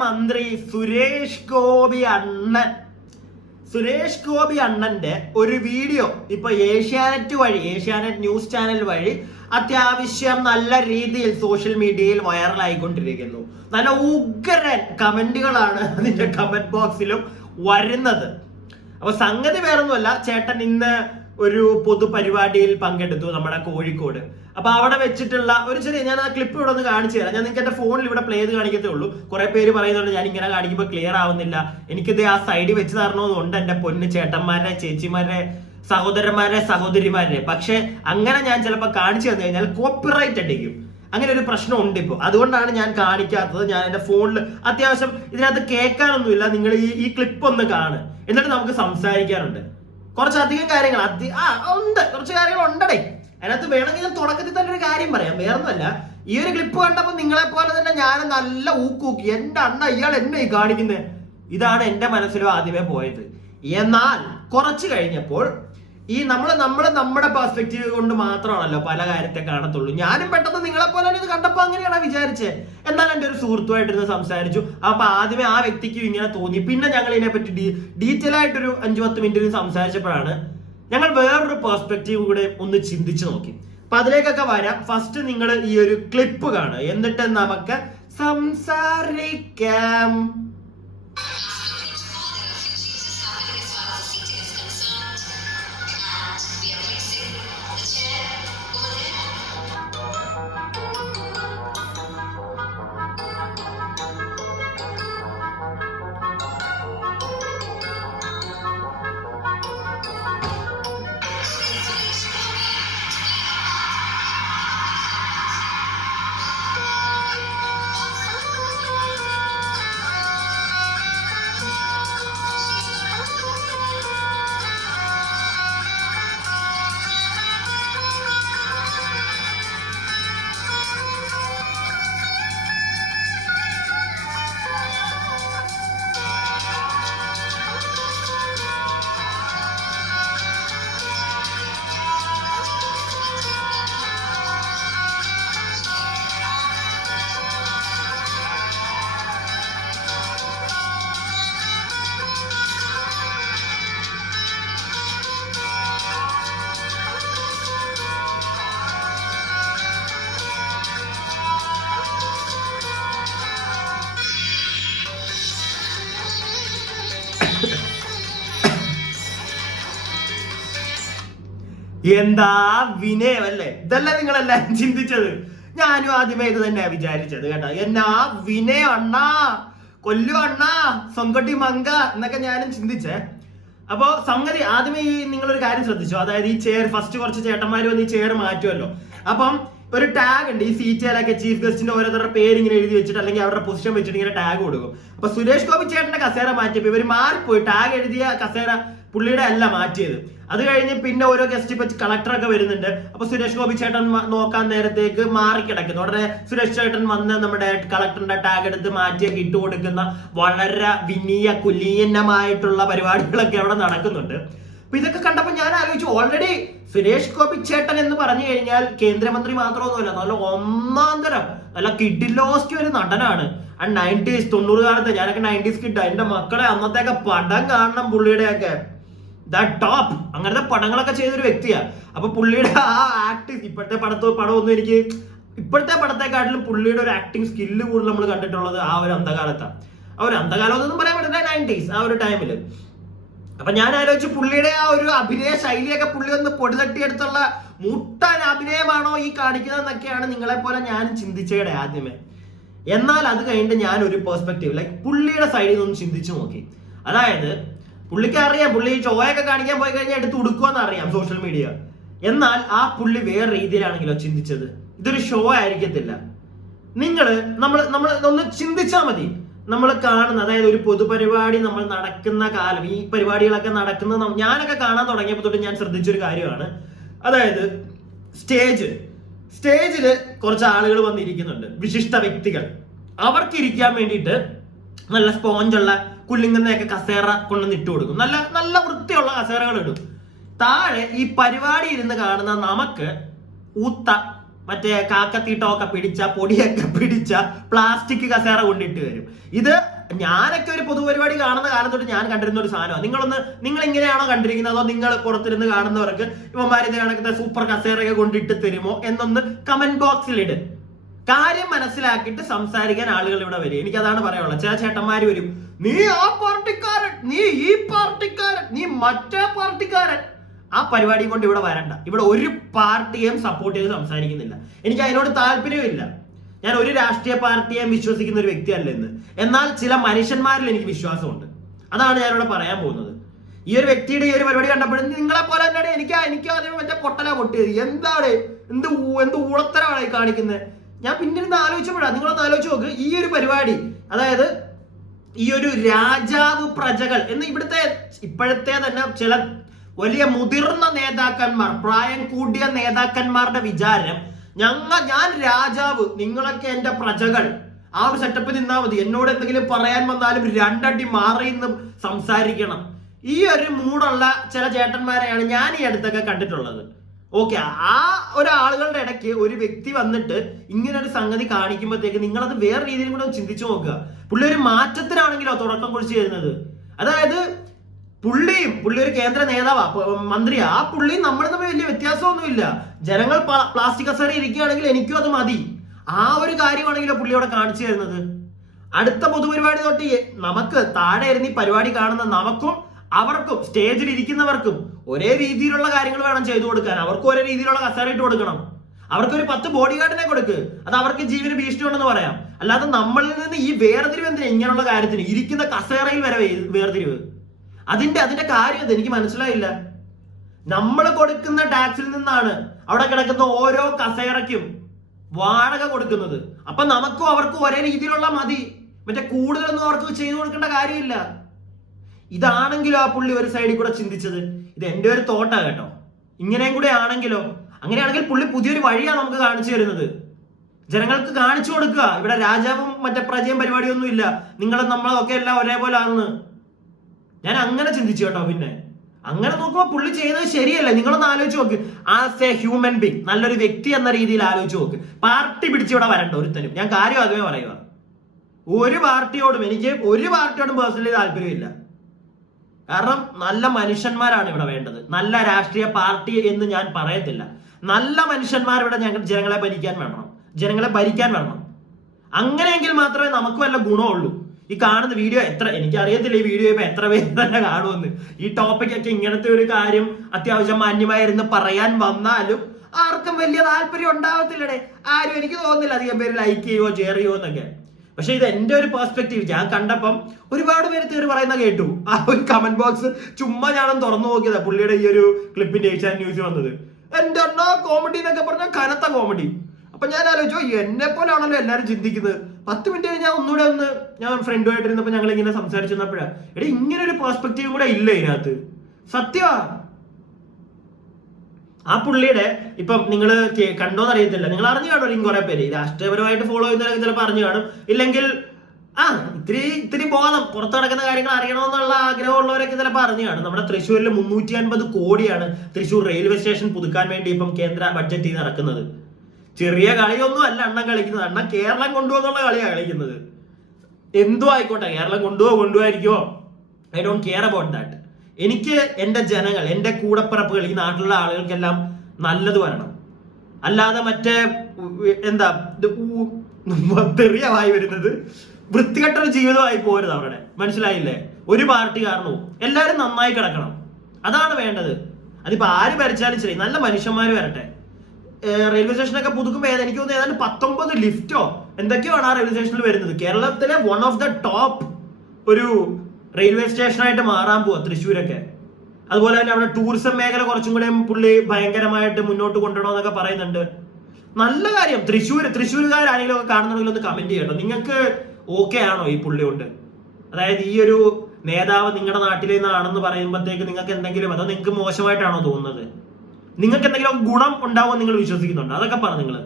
മന്ത്രി സുരേഷ് ഗോപി അണ്ണന്റെ ഒരു വീഡിയോ ഇപ്പൊ ഏഷ്യാനെറ്റ് ന്യൂസ് ചാനൽ വഴി അത്യാവശ്യം നല്ല രീതിയിൽ സോഷ്യൽ മീഡിയയിൽ വൈറലായിക്കൊണ്ടിരിക്കുന്നു. നല്ല ഉഗ്രൻ കമന്റുകളാണ് അതിന്റെ കമന്റ് ബോക്സിലും വരുന്നത്. അപ്പൊ സംഗതി വേറൊന്നുമല്ല, ചേട്ടൻ ഇന്ന് ഒരു പൊതുപരിപാടിയിൽ പങ്കെടുത്തു നമ്മുടെ കോഴിക്കോട്. അപ്പൊ അവിടെ വെച്ചിട്ടുള്ള ഒരു ഞാൻ ആ ക്ലിപ്പ് ഇവിടെ ഒന്ന് കാണിച്ചു തരാം. ഞാൻ നിങ്ങൾക്ക് എന്റെ ഫോണിൽ ഇവിടെ പ്ലേ ചെയ്ത് കാണിക്കത്തേ ഉള്ളൂ. കുറെ പേര് പറയുന്നുണ്ട് ഞാൻ ഇങ്ങനെ കാണിക്കുമ്പോൾ ക്ലിയർ ആവുന്നില്ല, എനിക്കിത് ആ സൈഡിൽ വെച്ച് തരണമെന്നുണ്ട് എന്റെ പൊന്ന് ചേട്ടന്മാരെ, ചേച്ചിമാരെ, സഹോദരന്മാരെ, സഹോദരിമാരെ. പക്ഷെ അങ്ങനെ ഞാൻ ചിലപ്പോൾ കാണിച്ചു തന്നു കഴിഞ്ഞാൽ കോപ്പിറൈറ്റ് അടിക്കും. അങ്ങനെ ഒരു പ്രശ്നം ഉണ്ട് ഇപ്പോൾ. അതുകൊണ്ടാണ് ഞാൻ കാണിക്കാത്തത്. ഞാൻ എന്റെ ഫോണിൽ അത്യാവശ്യം ഇതിനകത്ത് കേൾക്കാനൊന്നുമില്ല. നിങ്ങൾ ഈ ക്ലിപ്പ് ഒന്ന് കാണുക, എന്നിട്ട് നമുക്ക് സംസാരിക്കാനുണ്ട്. കുറച്ചധികം കാര്യങ്ങൾ കുറച്ച് കാര്യങ്ങൾ ഉണ്ടടേ അതിനകത്ത്. വേണമെങ്കിൽ ഞാൻ തുടക്കത്തിൽ തന്നെ ഒരു കാര്യം പറയാം, വേറൊന്നുമല്ല. ഈ ഒരു ക്ലിപ്പ് കണ്ടപ്പോൾ നിങ്ങളെ പോലെ തന്നെ ഞാൻ നല്ല ഊക്കൂക്കി, എന്റെ അണ്ണ ഇയാൾ എന്നെ കാണിക്കുന്നത്, ഇതാണ് എന്റെ മനസ്സിലും ആദ്യമേ പോയത്. എന്നാൽ കുറച്ച് കഴിഞ്ഞപ്പോൾ ഈ നമ്മുടെ പെർസ്പെക്റ്റീവ് കൊണ്ട് മാത്രമാണല്ലോ പല കാര്യത്തെ കാണത്തുള്ളൂ. ഞാനും പെട്ടെന്ന് നിങ്ങളെ പോലെ ഇത് കണ്ടപ്പോൾ അങ്ങനെയാണ് വിചാരിച്ചത്. എന്നാൽ എൻ്റെ ഒരു സുഹൃത്തുമായിട്ടിരുന്ന് സംസാരിച്ചു. അപ്പൊ ആദ്യമേ ആ വ്യക്തിക്കും ഇങ്ങനെ തോന്നി. പിന്നെ ഞങ്ങൾ ഇതിനെപ്പറ്റി ഡീറ്റെയിൽ ആയിട്ടൊരു 5-10 മിനിറ്റ് സംസാരിച്ചപ്പോഴാണ് ഞങ്ങൾ വേറൊരു പെർസ്പെക്റ്റീവ് കൂടെ ഒന്ന് ചിന്തിച്ചു നോക്കി. അപ്പൊ അതിലേക്കൊക്കെ വരാം. ഫസ്റ്റ് നിങ്ങൾ ഈ ഒരു ക്ലിപ്പ് കാണുക, എന്നിട്ട് നമുക്ക് സംസാരിക്കാം. എന്താ വിനയമല്ലേ? ഇതല്ലേ നിങ്ങളെല്ലാരും ചിന്തിച്ചത്? ഞാനും ആദ്യമേ ഇത് തന്നെയാ വിചാരിച്ചത് കേട്ടോ. എന്നാ വിനയം അണ്ണാ, കൊല്ലു അണ്ണാ, സ്വങ്കട്ടി മങ്ക എന്നൊക്കെ ഞാനും ചിന്തിച്ചേ. അപ്പൊ സംഗതി ആദ്യമേ നിങ്ങളൊരു കാര്യം ശ്രദ്ധിച്ചോ, അതായത് ഈ ചെയർ ഫസ്റ്റ് കുറച്ച് ചേട്ടന്മാര് വന്ന് ഈ ചെയർ മാറ്റുമല്ലോ. അപ്പം ഒരു ടാഗ് ഉണ്ട് ഈ സീറ്റിലൊക്കെ, ചീഫ് ഗസ്റ്റിന്റെ ഓരോരുത്തരുടെ പേര് ഇങ്ങനെ എഴുതി വെച്ചിട്ട് അല്ലെങ്കിൽ അവരുടെ പൊസിഷൻ വെച്ചിട്ട് ഇങ്ങനെ ടാഗ് കൊടുക്കും. അപ്പൊ സുരേഷ് ഗോപി ചേട്ടന്റെ കസേര മാറ്റിയപ്പോ ഇവര് മാറിപ്പോയി, ടാഗ് എഴുതിയ കസേര പുള്ളിയുടെ അല്ല മാറ്റിയത്. അത് കഴിഞ്ഞ് പിന്നെ ഓരോ ഗസ്റ്റ് ഇപ്പൊ കളക്ടറൊക്കെ വരുന്നുണ്ട്. അപ്പൊ സുരേഷ് ഗോപി ചേട്ടൻ നോക്കാൻ നേരത്തേക്ക് മാറിക്കിടക്കുന്നു. ഉടനെ സുരേഷ് ചേട്ടൻ വന്ന് നമ്മുടെ കളക്ടറിന്റെ ടാഗ് എടുത്ത് മാറ്റിയൊക്കെ ഇട്ട് കൊടുക്കുന്ന വളരെ കുലീനമായിട്ടുള്ള പരിപാടികളൊക്കെ അവിടെ നടക്കുന്നുണ്ട്. അപ്പൊ ഇതൊക്കെ കണ്ടപ്പോ ഞാൻ ആലോചിച്ചു, ഓൾറെഡി സുരേഷ് ഗോപി ചേട്ടൻ എന്ന് പറഞ്ഞു കഴിഞ്ഞാൽ കേന്ദ്രമന്ത്രി മാത്രമൊന്നുമല്ല, നല്ല ഒന്നാം തരം നല്ല കിഡിലോസ്കി ഒരു നടനാണ്. ആ 90s 90 കാലത്ത്, ഞാനൊക്കെ 90s കിട്ടാ, എന്റെ മക്കളെ അന്നത്തെയൊക്കെ പടം കാണണം പുള്ളിയുടെയൊക്കെ. ടോപ്പ് അങ്ങനത്തെ പടങ്ങളൊക്കെ ചെയ്തൊരു വ്യക്തിയാ. അപ്പൊ പുള്ളിയുടെ ആ ആക്ടിങ്, ഇപ്പോഴത്തെ പടമൊന്നും എനിക്ക് ഇപ്പോഴത്തെ പടത്തെക്കാട്ടിലും പുള്ളിയുടെ ഒരു ആക്ടിങ് സ്കില്ല് കൂടുതൽ നമ്മൾ കണ്ടിട്ടുള്ളത് ആ ഒരു അന്ധകാലത്താണ്. ആ ഒരു അന്ധകാലം എന്നൊന്നും പറയാൻ പറ്റില്ല, 90s ആ ഒരു ടൈമില്. അപ്പൊ ഞാൻ ആലോചിച്ചു, പുള്ളിയുടെ ആ ഒരു അഭിനയ ശൈലിയൊക്കെ പുള്ളി ഒന്ന് പൊടി തട്ടിയെടുത്തുള്ള മുട്ടൻ അഭിനയമാണോ ഈ കാണിക്കുന്നതെന്നൊക്കെയാണ് നിങ്ങളെ പോലെ ഞാൻ ചിന്തിച്ചയുടെ ആദ്യമേ. എന്നാൽ അത് കഴിഞ്ഞിട്ട് ഞാൻ ഒരു പെർസ്പെക്റ്റീവ് ലൈക്ക് പുള്ളിയുടെ സൈഡിൽ നിന്ന് ചിന്തിച്ചു നോക്കി. അതായത് പുള്ളിക്ക് അറിയാം, പുള്ളി ഷോയൊക്കെ കാണിക്കാൻ പോയി കഴിഞ്ഞാൽ എടുത്ത് കൊടുക്കുമെന്ന് അറിയാം സോഷ്യൽ മീഡിയ. എന്നാൽ ആ പുള്ളി വേറെ രീതിയിലാണെങ്കിലോ ചിന്തിച്ചത്, ഇതൊരു ഷോ ആയിരിക്കത്തില്ല. നമ്മൾ ഒന്ന് ചിന്തിച്ചാൽ മതി. നമ്മൾ കാണുന്ന, അതായത് ഒരു പൊതുപരിപാടി നമ്മൾ നടക്കുന്ന കാലം, ഈ പരിപാടികളൊക്കെ നടക്കുന്ന ഞാനൊക്കെ കാണാൻ തുടങ്ങിയപ്പോൾ തൊട്ട് ഞാൻ ശ്രദ്ധിച്ചൊരു കാര്യമാണ്. അതായത് സ്റ്റേജില് കുറച്ച് ആളുകൾ വന്നിരിക്കുന്നുണ്ട്, വിശിഷ്ട വ്യക്തികൾ. അവർക്ക് ഇരിക്കാൻ വേണ്ടിയിട്ട് നല്ല സ്പോഞ്ചുള്ള കുല്ലിങ്ങനെയൊക്കെ കസേര കൊണ്ടുവന്ന് ഇട്ട് കൊടുക്കും. നല്ല നല്ല വൃത്തിയുള്ള കസേരകൾ ഇടും. താഴെ ഈ പരിപാടി ഇരുന്ന് കാണുന്ന നമുക്ക് മറ്റേ കാക്കത്തീട്ടമൊക്കെ പിടിച്ച പൊടിയൊക്കെ പിടിച്ച പ്ലാസ്റ്റിക് കസേര കൊണ്ടിട്ട് വരും. ഇത് ഞാനൊക്കെ ഒരു പൊതുപരിപാടി കാണുന്ന കാലം തൊട്ട് ഞാൻ കണ്ടിരുന്ന ഒരു സാധനമാണ്. നിങ്ങൾ ഇങ്ങനെയാണോ കണ്ടിരിക്കുന്നത്, അതോ നിങ്ങൾ പുറത്തിരുന്ന് കാണുന്നവർക്ക് ഇവന്മാർ ഇത് കണക്കത്തെ സൂപ്പർ കസേരയൊക്കെ കൊണ്ടിട്ട് തരുമോ എന്നൊന്ന് കമന്റ് ബോക്സിൽ ഇട്. കാര്യം മനസ്സിലാക്കിയിട്ട് സംസാരിക്കാൻ ആളുകൾ ഇവിടെ വരും. എനിക്കതാണ് പറയാനുള്ളത്. ചില ചേട്ടന്മാര് വരും, നീ ആ പാർട്ടിക്കാരൻ, നീ ഈ പാർട്ടിക്കാരൻ, നീ മറ്റേ പാർട്ടിക്കാരൻ. ആ പരിപാടി കൊണ്ട് ഇവിടെ വരണ്ട. ഇവിടെ ഒരു പാർട്ടിയെയും സപ്പോർട്ട് ചെയ്ത് സംസാരിക്കുന്നില്ല. എനിക്ക് അതിനോട് താല്പര്യമില്ല. ഞാൻ ഒരു രാഷ്ട്രീയ പാർട്ടിയെയും വിശ്വസിക്കുന്ന ഒരു വ്യക്തിയല്ല ഇന്ന്. എന്നാൽ ചില മനുഷ്യന്മാരിൽ എനിക്ക് വിശ്വാസമുണ്ട്. അതാണ് ഞാനിവിടെ പറയാൻ പോകുന്നത്. ഈ ഒരു വ്യക്തിയുടെ ഈ ഒരു പരിപാടി കണ്ടപ്പോഴും നിങ്ങളെ പോലെ തന്നെ എനിക്ക് ആദ്യം മറ്റേ പൊട്ടല പൊട്ടിയത്. എന്ത് ഊളത്തരമാണ് ഈ കാണിക്കുന്നത്. ഞാൻ പിന്നീട് ആലോചിച്ചപ്പോഴാണ്, നിങ്ങളൊന്ന് ആലോചിച്ച് നോക്ക്. ഈ ഒരു പരിപാടി, അതായത് ഈ ഒരു രാജാവ് പ്രജകൾ എന്ന് ഇപ്പോഴത്തെ തന്നെ ചില വലിയ മുതിർന്ന നേതാക്കന്മാർ, പ്രായം കൂടിയ നേതാക്കന്മാരുടെ വിചാരം ഞാൻ രാജാവ്, നിങ്ങളൊക്കെ എന്റെ പ്രജകൾ. ആ ഒരു സെറ്റപ്പ് നിന്നാ മതി. എന്നോട് എന്തെങ്കിലും പറയാൻ വന്നാലും രണ്ടടി മാറി നിന്ന് സംസാരിക്കണം. ഈ ഒരു മൂടുള്ള ചില ചേട്ടന്മാരെയാണ് ഞാൻ ഈ അടുത്തൊക്കെ കണ്ടിട്ടുള്ളത്. ഓക്കെ, ആ ഒരാളുകളുടെ ഇടയ്ക്ക് ഒരു വ്യക്തി വന്നിട്ട് ഇങ്ങനെ ഒരു സംഗതി കാണിക്കുമ്പോഴത്തേക്ക് നിങ്ങളത് വേറെ രീതിയിൽ കൂടെ ചിന്തിച്ചു നോക്കുക. പുള്ളി ഒരു മാറ്റത്തിനാണെങ്കിലോ തുടക്കം കുറിച്ച് തരുന്നത്. അതായത് പുള്ളി ഒരു കേന്ദ്ര നേതാവാ, മന്ത്രിയാ. ആ പുള്ളി നമ്മൾ തമ്മിൽ വലിയ വ്യത്യാസമൊന്നുമില്ല. ജനങ്ങൾ പ്ലാസ്റ്റിക് കസേര ഇരിക്കുകയാണെങ്കിൽ എനിക്കും അത് മതി. ആ ഒരു കാര്യമാണെങ്കിലോ പുള്ളി അവിടെ കാണിച്ചു തരുന്നത്. അടുത്ത പൊതുപരിപാടി തൊട്ട് നമുക്ക് താഴെ ഇരുന്ന് ഈ പരിപാടി കാണുന്ന നമുക്കും അവർക്കും സ്റ്റേജിൽ ഇരിക്കുന്നവർക്കും ഒരേ രീതിയിലുള്ള കാര്യങ്ങൾ വേണം ചെയ്തു കൊടുക്കാൻ. അവർക്ക് ഒരേ രീതിയിലുള്ള കസേര ഇട്ട് കൊടുക്കണം. അവർക്കൊരു 10 ബോഡി ഗാർഡിനെ കൊടുക്ക്. അത് അവർക്ക് ജീവന് ഭീഷണി ഉണ്ടെന്ന് പറയാം. അല്ലാതെ നമ്മളിൽ നിന്ന് ഈ വേർതിരിവ് എന്തിനാ? ഇങ്ങനെയുള്ള കാര്യത്തിന് ഇരിക്കുന്ന കസേരയിൽ വരെ വേർതിരിവ്. അതിന്റെ കാര്യം എനിക്ക് മനസ്സിലായില്ല. നമ്മൾ കൊടുക്കുന്ന ടാക്സിൽ നിന്നാണ് അവിടെ കിടക്കുന്ന ഓരോ കസേരയ്ക്കും വാടക കൊടുക്കുന്നത്. അപ്പൊ നമുക്കും അവർക്കും ഒരേ രീതിയിലുള്ള മതി. മറ്റേ കൂടുതലൊന്നും അവർക്ക് ചെയ്തു കൊടുക്കേണ്ട കാര്യമില്ല. ഇതാണെങ്കിലോ ആ പുള്ളി ഒരു സൈഡിൽ കൂടെ ചിന്തിച്ചത്. ഇത് എന്റെ ഒരു തോട്ടാ കേട്ടോ. ഇങ്ങനെയും കൂടെ ആണെങ്കിലോ, അങ്ങനെയാണെങ്കിൽ പുള്ളി പുതിയൊരു വഴിയാണ് നമുക്ക് കാണിച്ചു തരുന്നത്. ജനങ്ങൾക്ക് കാണിച്ചു കൊടുക്കുക, ഇവിടെ രാജാവും മറ്റേ പ്രജയും പരിപാടിയൊന്നും ഇല്ല, നിങ്ങളും നമ്മളൊക്കെ എല്ലാം ഒരേപോലെ ആണെന്ന്. ഞാൻ അങ്ങനെ ചിന്തിച്ചു കേട്ടോ. പിന്നെ അങ്ങനെ നോക്കുമ്പോൾ പുള്ളി ചെയ്യുന്നത് ശരിയല്ല. നിങ്ങളൊന്ന് ആലോചിച്ച് നോക്ക്. ആസ് എ ഹ്യൂമൻ ബീങ്, നല്ലൊരു വ്യക്തി എന്ന രീതിയിൽ ആലോചിച്ച് നോക്ക്. പാർട്ടി പിടിച്ചിവിടെ വരണ്ട ഒരുത്തനും. ഞാൻ കാര്യം അതുമേ പറയുക. എനിക്ക് ഒരു പാർട്ടിയോടും പേഴ്സണലി താല്പര്യമില്ല. കാരണം നല്ല മനുഷ്യന്മാരാണ് ഇവിടെ വേണ്ടത്. നല്ല രാഷ്ട്രീയ പാർട്ടി എന്ന് ഞാൻ പറയത്തില്ല. നല്ല മനുഷ്യന്മാർ ഇവിടെ ജനങ്ങളെ ഭരിക്കാൻ വരണം. അങ്ങനെയെങ്കിൽ മാത്രമേ നമുക്ക് വല്ല ഗുണമുള്ളൂ. ഈ കാണുന്ന വീഡിയോ എനിക്കറിയത്തില്ല ഈ വീഡിയോ ഇപ്പൊ എത്ര പേര് തന്നെ കാണുമെന്ന്. ഈ ടോപ്പിക്കൊക്കെ ഇങ്ങനത്തെ ഒരു കാര്യം അത്യാവശ്യം മാന്യമായിരുന്നു പറയാൻ വന്നാലും ആർക്കും വലിയ താല്പര്യം ഉണ്ടാവത്തില്ലടേ. ആരും എനിക്ക് തോന്നുന്നില്ല അധികം പേര് ലൈക്ക് ചെയ്യുവോ ഷെയർ ചെയ്യുവോ എന്നൊക്കെ. പക്ഷെ ഇത് എന്റെ ഒരു പെർസ്പെക്റ്റീവ്. ഞാൻ കണ്ടപ്പം ഒരുപാട് പേര് തീർ പറയുന്ന കേട്ടു. ആ ഒരു കമന്റ് ബോക്സ് ചുമ്മാ ഞാനൊന്ന് തുറന്നു നോക്കിയതാ. പുള്ളിയുടെ ഈ ഒരു ക്ലിപ്പിന്റെ ഏഷ്യാനെറ്റ് ന്യൂസ് വന്നത്. എന്റെ അണ്ണാ കോമഡി എന്നൊക്കെ പറഞ്ഞാൽ കനത്ത കോമഡി. അപ്പൊ ഞാൻ ആലോചിച്ചോ, എന്നെ പോലാണല്ലോ എല്ലാരും ചിന്തിക്കുന്നത്. 10 മിനിറ്റ് കഴിഞ്ഞാൽ ഒന്നുകൂടെ ഞാൻ ഫ്രണ്ടുമായിട്ടിരുന്നപ്പോ ഞങ്ങൾ ഇങ്ങനെ സംസാരിച്ചു വന്നപ്പോഴാ ഇങ്ങനെ ഒരു പെർസ്പെക്റ്റീവ് കൂടെ ഇല്ല ഇതിനകത്ത്. സത്യമാ. ആ പുള്ളിയുടെ ഇപ്പം നിങ്ങൾ കണ്ടോന്ന് അറിയത്തില്ല, നിങ്ങൾ അറിഞ്ഞു കാണും. കുറെ പേര് രാഷ്ട്രീയപരമായിട്ട് ഫോളോ ചെയ്യുന്നവരൊക്കെ ചിലപ്പോൾ അറിഞ്ഞു കാണും. ഇല്ലെങ്കിൽ ഇത്തിരി ബോധം, പുറത്ത് നടക്കുന്ന കാര്യങ്ങൾ അറിയണമെന്നുള്ള ആഗ്രഹമുള്ളവരൊക്കെ ചിലപ്പോൾ അറിഞ്ഞു കാണും. നമ്മുടെ തൃശ്ശൂരിൽ 350 കോടിയാണ് തൃശ്ശൂർ റെയിൽവേ സ്റ്റേഷൻ പുതുക്കാൻ വേണ്ടി ഇപ്പം കേന്ദ്ര ബഡ്ജറ്റിൽ നടക്കുന്നത്. ചെറിയ കളിയൊന്നും അല്ല അണ്ണൻ കളിക്കുന്നത്. അണ്ണൻ കേരളം കൊണ്ടുപോകുന്നുള്ള കളിയാണ് കളിക്കുന്നത്. എന്തോ ആയിക്കോട്ടെ, കേരളം കൊണ്ടുപോയിരിക്കുമോ, I don't care about that. എനിക്ക് എന്റെ ജനങ്ങൾ, എന്റെ കൂടപ്പിറപ്പുകൾ, ഈ നാട്ടിലുള്ള ആളുകൾക്കെല്ലാം നല്ലത് വരണം. അല്ലാതെ മറ്റേ തെറിയമായി വരുന്നത് വൃത്തികെട്ടൊരു ജീവിതമായി പോരുത് അവരുടെ. മനസ്സിലായില്ലേ? ഒരു പാർട്ടി കാരണവും എല്ലാവരും നന്നായി കിടക്കണം. അതാണ് വേണ്ടത്. അതിപ്പോ ആര് ഭരിച്ചാലും ശരി, നല്ല മനുഷ്യന്മാർ വരട്ടെ. റെയിൽവേ സ്റ്റേഷനൊക്കെ പുതുക്കുമ്പോൾ എനിക്ക് തോന്നുന്നു ഏതാണ്ട് 19 ലിഫ്റ്റോ എന്തൊക്കെയാണ് ആ റെയിൽവേ സ്റ്റേഷനിൽ വരുന്നത്. കേരളത്തിലെ വൺ ഓഫ് ദ ടോപ്പ് ഒരു റെയിൽവേ സ്റ്റേഷനായിട്ട് മാറാൻ പോവാ തൃശ്ശൂരൊക്കെ. അതുപോലെ തന്നെ അവിടെ ടൂറിസം മേഖല കുറച്ചും കൂടെ പുള്ളി ഭയങ്കരമായിട്ട് മുന്നോട്ട് കൊണ്ടുപോകണമെന്നൊക്കെ പറയുന്നുണ്ട്. നല്ല കാര്യം. തൃശ്ശൂരുകാരെങ്കിലും ഒക്കെ കാണുന്നുണ്ടെങ്കിൽ ഒന്ന് കമന്റ് ചെയ്യട്ടോ. നിങ്ങൾക്ക് ഓക്കെ ആണോ ഈ പുള്ളി കൊണ്ട്? അതായത് ഈ ഒരു നേതാവ് നിങ്ങളുടെ നാട്ടിൽ നിന്നാണെന്ന് പറയുമ്പോഴത്തേക്ക് നിങ്ങൾക്ക് എന്തെങ്കിലും, അതോ നിങ്ങൾക്ക് മോശമായിട്ടാണോ തോന്നുന്നത്? നിങ്ങൾക്ക് എന്തെങ്കിലും ഗുണം ഉണ്ടാവുമെന്ന് നിങ്ങൾ വിശ്വസിക്കുന്നുണ്ടോ? അതൊക്കെ പറ നിങ്ങൾ.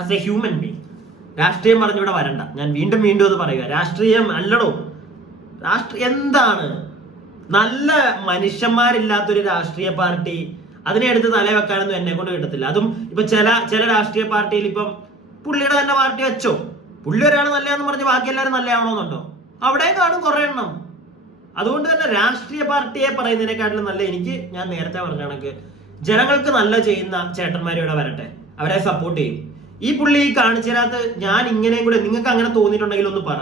ആസ് എ ഹ്യൂമൻ ബീങ് രാഷ്ട്രീയം പറഞ്ഞിവിടെ വരണ്ട. ഞാൻ വീണ്ടും അത് പറയുക. രാഷ്ട്രീയം അല്ലടോ. രാഷ്ട്രീയം എന്താണ്? നല്ല മനുഷ്യന്മാരില്ലാത്തൊരു രാഷ്ട്രീയ പാർട്ടി അതിനെ എടുത്ത് തലേ വെക്കാനൊന്നും എന്നെ കൊണ്ട് കിട്ടത്തില്ല. അതും ഇപ്പൊ ചില രാഷ്ട്രീയ പാർട്ടിയിൽ ഇപ്പം പുള്ളിയുടെ തന്നെ പാർട്ടി വെച്ചോ, പുള്ളി ഒരാൾ നല്ലതെന്ന് പറഞ്ഞ് ബാക്കി എല്ലാവരും നല്ലതാണോന്നുണ്ടോ? അവിടെ കാണും കുറെ എണ്ണം. അതുകൊണ്ട് തന്നെ രാഷ്ട്രീയ പാർട്ടിയെ പറയുന്നതിനെക്കാട്ടിലും നല്ല ഞാൻ നേരത്തെ പറഞ്ഞ കണക്ക് ജനങ്ങൾക്ക് നല്ല ചെയ്യുന്ന ചേട്ടന്മാർ ഇവിടെ വരട്ടെ, അവരെ സപ്പോർട്ട് ചെയ്യും. ഈ പുള്ളി ഈ കാണിച്ചതിനകത്ത് ഞാൻ ഇങ്ങനെയും കൂടെ നിങ്ങൾക്ക് അങ്ങനെ തോന്നിയിട്ടുണ്ടെങ്കിൽ ഒന്ന് പറ.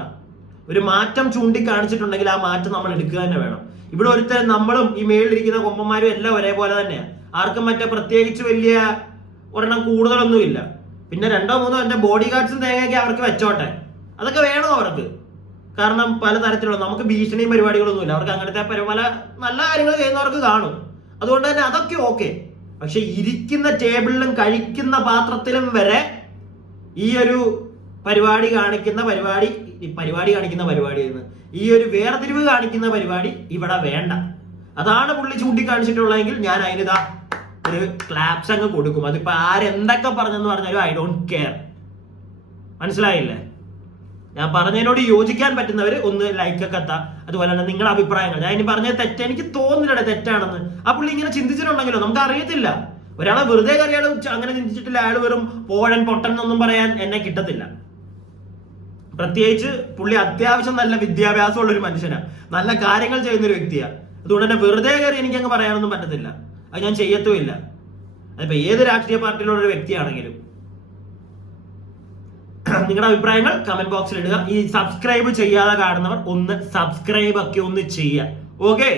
ഒരു മാറ്റം ചൂണ്ടിക്കാണിച്ചിട്ടുണ്ടെങ്കിൽ ആ മാറ്റം നമ്മൾ എടുക്കുക തന്നെ വേണം. ഇവിടെ ഒരുത്തരം നമ്മളും ഈ മേളിലിരിക്കുന്ന കൊമ്പന്മാരും എല്ലാം ഒരേപോലെ തന്നെയാണ്. ആർക്കും മറ്റേ പ്രത്യേകിച്ച് വലിയ ഒരെണ്ണം കൂടുതലൊന്നുമില്ല. പിന്നെ 2-3 എന്റെ ബോഡി ഗാർഡ്സും തേങ്ങയൊക്കെ അവർക്ക് വെച്ചോട്ടെ, അതൊക്കെ വേണം അവർക്ക്. കാരണം പലതരത്തിലുള്ള നമുക്ക് ഭീഷണിയും പരിപാടികളൊന്നുമില്ല. അവർക്ക് അങ്ങനത്തെ പല നല്ല കാര്യങ്ങൾ ചെയ്യുന്നവർക്ക് കാണും. അതുകൊണ്ട് തന്നെ അതൊക്കെ ഓക്കെ. പക്ഷെ ഇരിക്കുന്ന ടേബിളിലും കഴിക്കുന്ന പാത്രത്തിലും വരെ ഈ ഒരു പരിപാടി കാണിക്കുന്ന പരിപാടി ഈ ഒരു വേർതിരിവ് കാണിക്കുന്ന പരിപാടി ഇവിടെ വേണ്ട. അതാണ് പുള്ളി ചൂണ്ടിക്കാണിച്ചിട്ടുള്ളതെങ്കിൽ ഞാൻ അതിനിതാ ഒരു ക്ലാപ്സ് അങ്ങ് കൊടുക്കും. അതിപ്പോ ആരെന്തൊക്കെ പറഞ്ഞെന്ന് പറഞ്ഞാലും ഐ ഡോണ്ട് കെയർ. മനസ്സിലായില്ലേ? ഞാൻ പറഞ്ഞതിനോട് യോജിക്കാൻ പറ്റുന്നവർ ഒന്ന് ലൈക്കൊക്കെ എത്താം. അതുപോലെ തന്നെ നിങ്ങളുടെ അഭിപ്രായങ്ങൾ. ഞാൻ ഇനി പറഞ്ഞത് എനിക്ക് തോന്നുന്നില്ല തെറ്റാണെന്ന്. ആ പുള്ളി ഇങ്ങനെ ചിന്തിച്ചിട്ടുണ്ടെങ്കിലോ നമുക്ക് അറിയത്തില്ല. ഒരാളെ വെറുതെ കറിയാൾ അങ്ങനെ ചിന്തിച്ചിട്ടില്ല, അയാൾ വെറും പൊട്ടൻ എന്നൊന്നും പറയാൻ എന്നെ കിട്ടത്തില്ല. പ്രത്യേകിച്ച് പുള്ളി അത്യാവശ്യം നല്ല വിദ്യാഭ്യാസമുള്ള ഒരു മനുഷ്യനാണ്, നല്ല കാര്യങ്ങൾ ചെയ്യുന്ന ഒരു വ്യക്തിയാണ്. അതുകൊണ്ട് തന്നെ വെറുതെ കയറി എനിക്കങ്ങ് പറയാനൊന്നും പറ്റത്തില്ല. അത് ഞാൻ ചെയ്യത്തുമില്ല. അതിപ്പോ ഏത് രാഷ്ട്രീയ പാർട്ടിയിലുള്ള ഒരു വ്യക്തിയാണെങ്കിലും. നിങ്ങളുടെ അഭിപ്രായങ്ങൾ കമന്റ് ബോക്സിൽ ഇടുക. ഈ സബ്സ്ക്രൈബ് ചെയ്യാതെ കാണുന്നവർ ഒന്ന് സബ്സ്ക്രൈബ് ഒക്കെ ഒന്ന് ചെയ്യുക. ഓക്കെ.